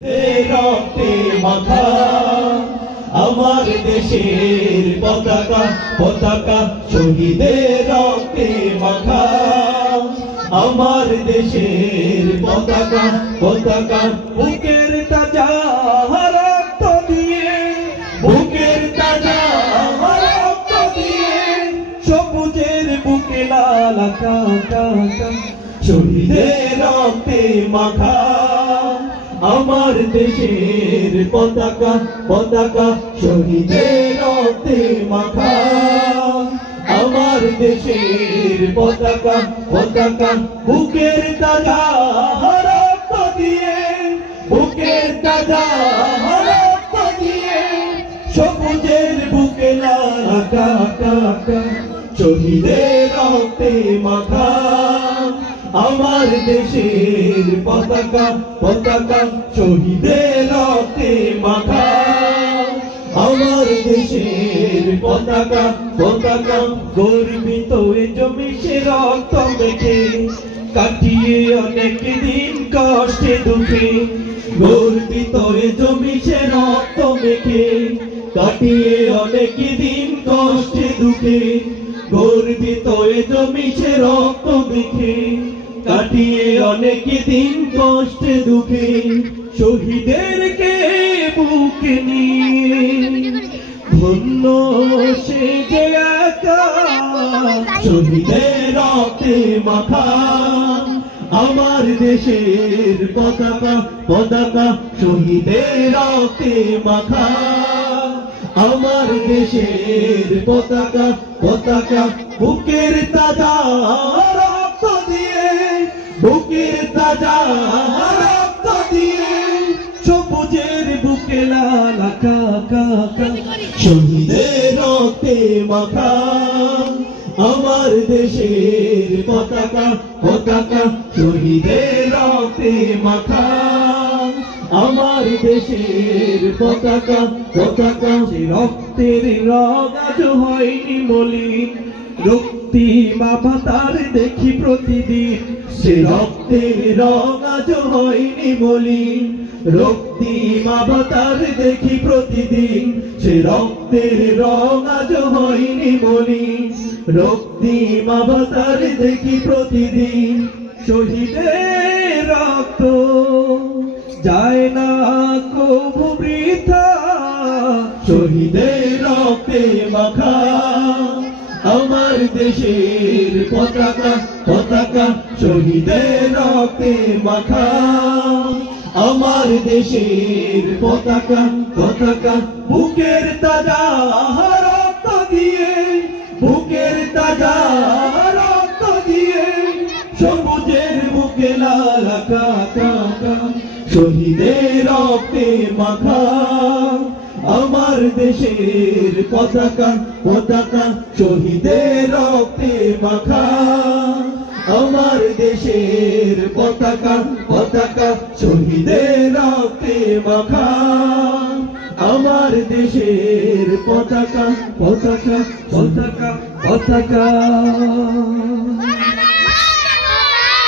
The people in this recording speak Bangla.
রক্তে মাখা আমার দেশের পতাকা পতাকা শহীদের রক্তে মাখা আমার দেশের পতাকা পতাকা বুকের তাজা রক্ত দিয়ে বুকের তাজা রক্ত দিয়ে সবুজের বুকে লাল আকাশ শহীদের রক্তে মাখা আমার দেশের পতাকা পতাকা শহীদের রক্তে মাখা আমার দেশের পতাকা পতাকা বুকের তাজা রক্ত দিয়ে বুকের তাজা রক্ত দিয়ে সবুজের বুকে লাল আকাশ শহীদের রক্তে মাখা আমার দেশের পতাকা পতাকা শহীদের রক্তে মাখা আমার দেশের পতাকা পতাকা গর্বিত এ জমি সে রক্ত মেখে কাটিয়ে অনেক দিন কষ্টে দুঃখে গর্বিত এ জমি সে রক্ত মেখে কাটিয়ে অনেক দিন কষ্টে দুঃখে গর্বিত এ জমি সে রক্ত মেখে কাটিয়ে অনেক দিন কষ্টে দুঃখে শহীদেরকে বুকে নিয়ে ধন্য সে যে একা শহীদের রক্তে মাখা আমার দেশের পতাকা পতাকা শহীদের রক্তে মাখা আমার দেশের পতাকা পতাকা বুকের তাজা রক্ত দিয়ে বুকের তাজা রক্ত দিয়ে সবুজের বুকে লাল আকাশ শহীদের রক্তে মাখা আমার দেশের পতাকা পতাকা শহীদের রক্তে মাখা আমার দেশের পতাকা পতাকা রক্তের রঙ আজ হয়নি মলিন রক্তিমা ভাতার দেখি প্রতিদিন সে রক্তের রঙ আজ হয়নি মলিন রক্তিমা ভাতার দেখি প্রতিদিন সে রক্তের রঙ আজ হয়নি মলিন রক্তিমা ভাতার দেখি প্রতিদিন শহীদের রক্ত যায় না কবু বৃথা শহীদের রক্তে মাখা আমার দেশের পতাকা পতাকা শহীদের রক্তে মাখা আমার দেশের পতাকা পতাকা বুকের তাজা রক্ত দিয়ে বুকের তাজা রক্ত দিয়ে সবুজের বুকে লাল আকাশ শহীদের রক্তে মাখা আমার দেশের পতাকা পতাকা শহীদের রক্তে মাখা আমার দেশের পতাকা পতাকা শহীদের রক্তে মাখা আমার দেশের পতাকা পতাকা পতাকা পতাকা